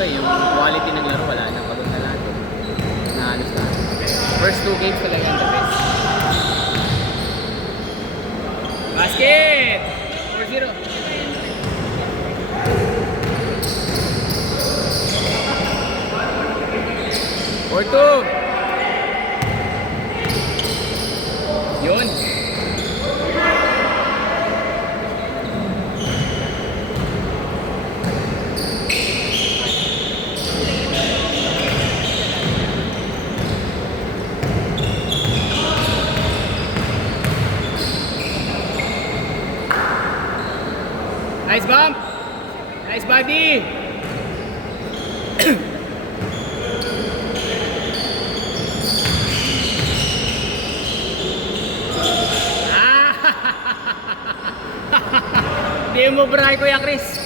Yung quality ng laro wala na, pagod na lahat. Naalis na. First 2 games talaga yung the best. Basket! 4-0. Or 2. Yun. Nice bump! Nice body! Hindi mo bray, Kuya Chris.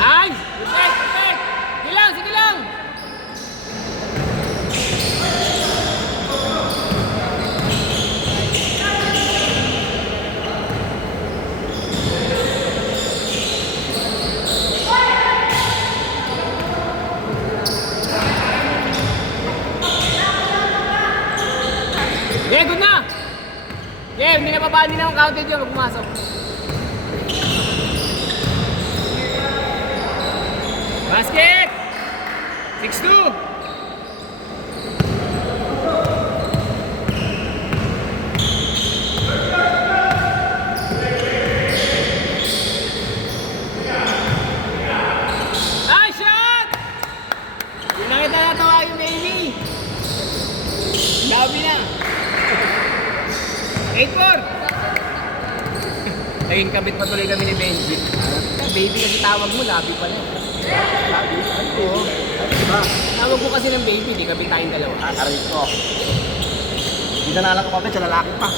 Ay! Perfect! Perfect! Sige lang! Sige lang! Okay, good na! Okay, hindi na babaan din akong counted yun pag pumasok. Basket! 6-2! Nice shot! Yun na kita natawagin, baby! Labi na! 8-4! Naging kabit pa tuloy kami ni Benji. Baby kasi tawag mo, labi pala. Labi? Oo. Diba? Tawag ko kasi ng baby, di kabit tayong dalawa. Kakarit ko. Hindi na nalang kapapit, sa lalaki pa.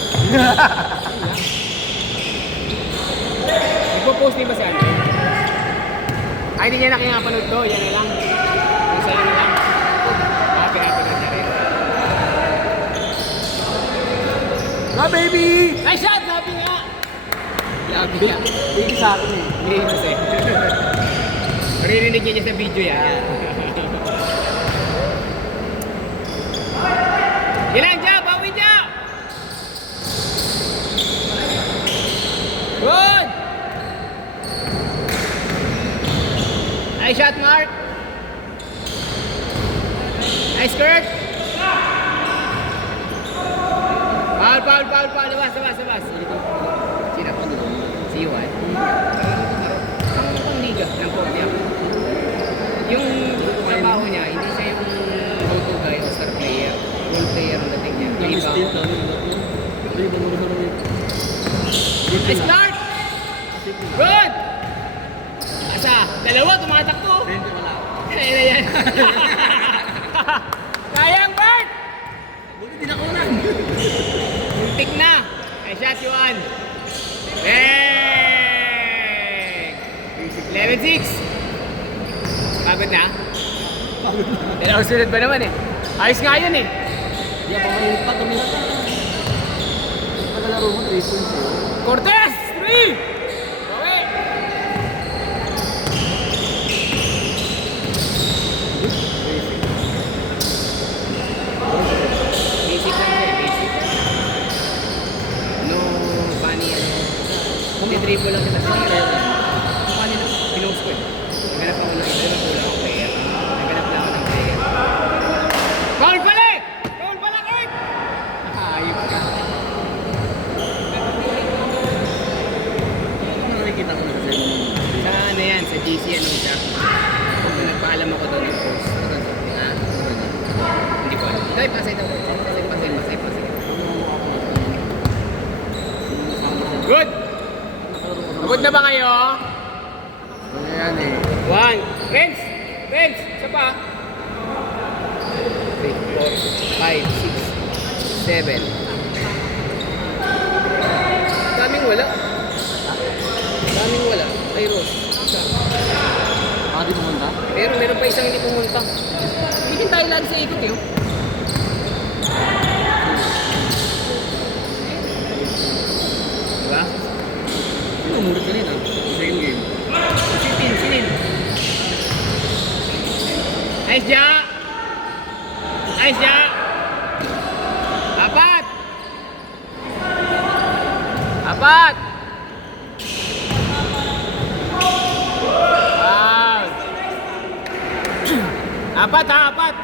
Nagpo-post din ba si Andre? Ay, hindi niya nakingapanood to. Yan na lang. Yung sa'yo na lang. Pinapanood niya rin. Na baby! Nice shot! Labi nga! Labi nga. Baby sa akin eh. Hindi kasi. Maririnig niya sa video yan. Ilan dyan! Bawi dyan! Good! Nice shot, Mark! Nice skirt! Foul, foul, foul, foul! Labas, labas, labas! Sino po? Si Iwan? Ang liga ng Pogya. Yung trabaho niya, hindi siya yung go-to guy o star player. Role player ang dating niya. Yung iba. Nice start! Good! Asa? Dalawa, tumatakbo. Kaya na yan. Kayang, Bert! Buti dinakunan. Muntik na. Nice shot, Yuan. Bang! 11-6. Pagod na? Pagod na. Pero sunod ba naman eh? Ayos nga yun eh. Hindi pa maliit pa, tumira ka. Pagkalaro mo, 3 points eh. Cortez! 3! Okay. Basic lang eh, basic. No, funny ano. Dribble lang kita. Funny na, pinost ko eh. Naghanap ako ng isa, nagkulang ako player. Naghanap lang ako ng player. Foul pala eh! Foul pala, Kurt! Ayop ka. pasay daw. Pasay. Good! Abot na ba kayo? Ano yan eh? 1. Friends! Isa pa. 3, 4, 5, 6, 7. Daming wala. Ay, Rose. Baka di pumunta? Meron pa isang hindi pumunta. Hindi tayo lagi sa ikot yun. Diba? Sino umulit kanina? Second game. Sinin. Nice, Ja! Apat! Wow! Apat!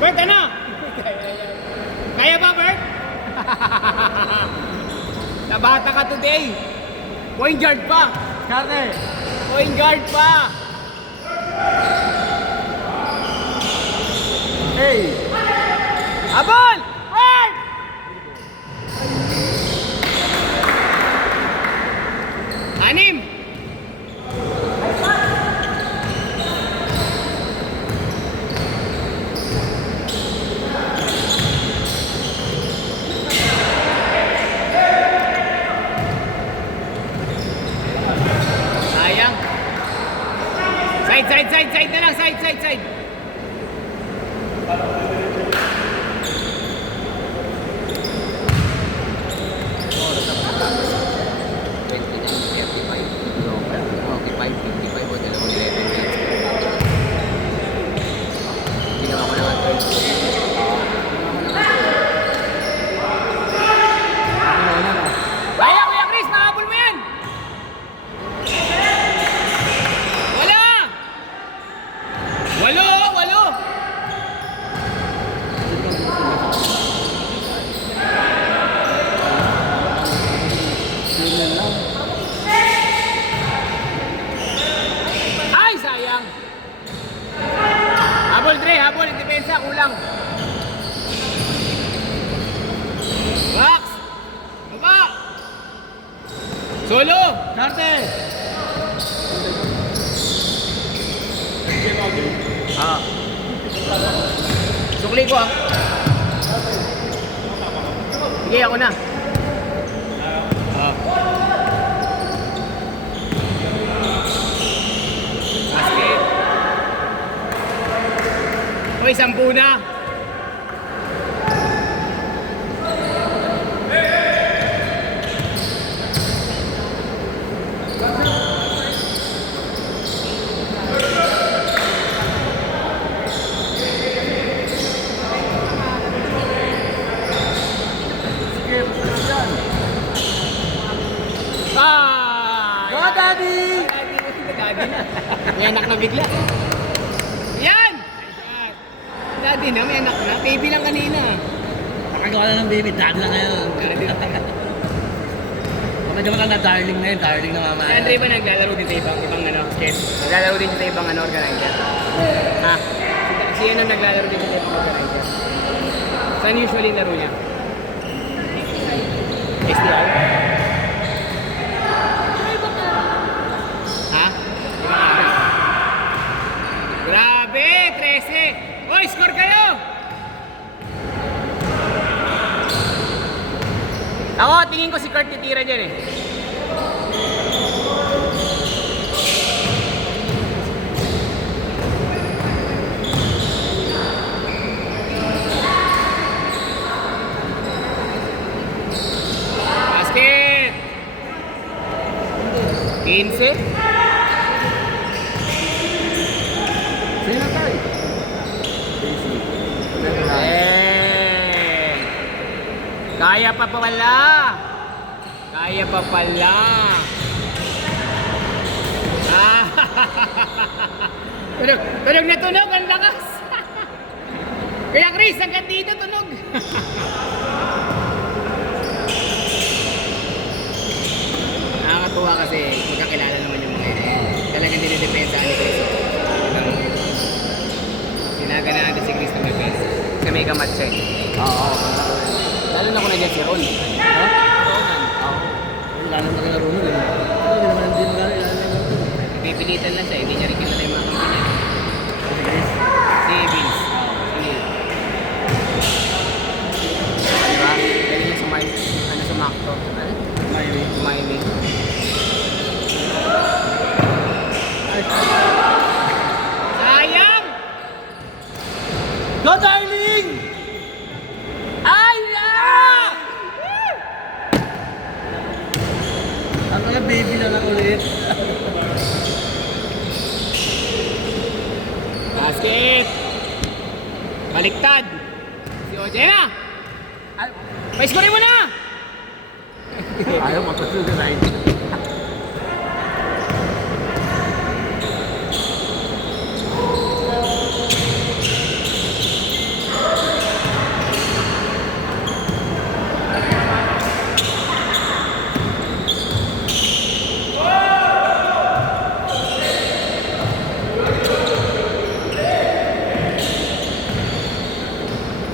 Bert, ano? Kaya ba, Bert? Nabata ka today. Point guard pa. Karte! Point guard pa. Hey! Abol! Bert! Anim. Sayang. Side na lang. Side. Kaya, Kuya Chris, nakahabol mo yan! Wala! 8! Tingnan lang. Ay, sayang! Habol, Dre, habol. Depensa, kulang. Box! Baba! Solo! Karte! Ah. Sukli ko ah. Sige, ako na. Ah. Basket. Uy, 10 na. Skip! Yan! Ah! Go, Daddy! Daddy na. May anak na bigla. Yan! Daddy na, may anak na. Baby lang kanina. Nakagawa na ng baby, dad lang ngayon. Medyo lang na darling na yun, darling na mama. Si Andre ba naglalaro din sa ibang ano, sketch? Naglalaro din siya sa ibang ano, organizer? Ha? Si ano naglalaro din siya sa ibang organizer? Saan usually laro niya? STI? Ha? Ibang araw? Grabe! 13! Hoy, score kayo! Ako, tingin ko si Kurt titira dyan eh. Basket! 15? Sino na tayo? Kaya pa pala. Ah. Tunog na tunog, ang lakas. Kaya Chris, hanggang dito tunog. Nakakatuwa kasi magkakilala naman yung mga yun. Talagang dinidepensa ni Chris. Ginagana natin si Chris na mag-best. Kasi may ka match-check. Oo. Lalo na kung nandiyan si Ron. Ha? Ronan. Oo. Wala naman naglaro nun eh. Hindi naman hindi magkano ilan na yun. Pipilitan lang siya, hindi niya rin kilala yung mga kampiyan. Kasi guys, Si Vince. Sige. Diba? Galing niya sa Macto. Miami. Miami. Ay, Sayang! Go Darling! Ay! Ah! Ang mga baby na lang ulit. Basket! Baliktad! Si OJ na! Ay, Pa-score mo na! ayaw mapasukin na rin.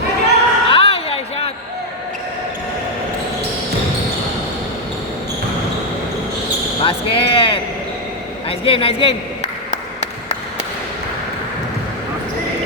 Ay! Ay, shot! Basket! Nice game, nice game!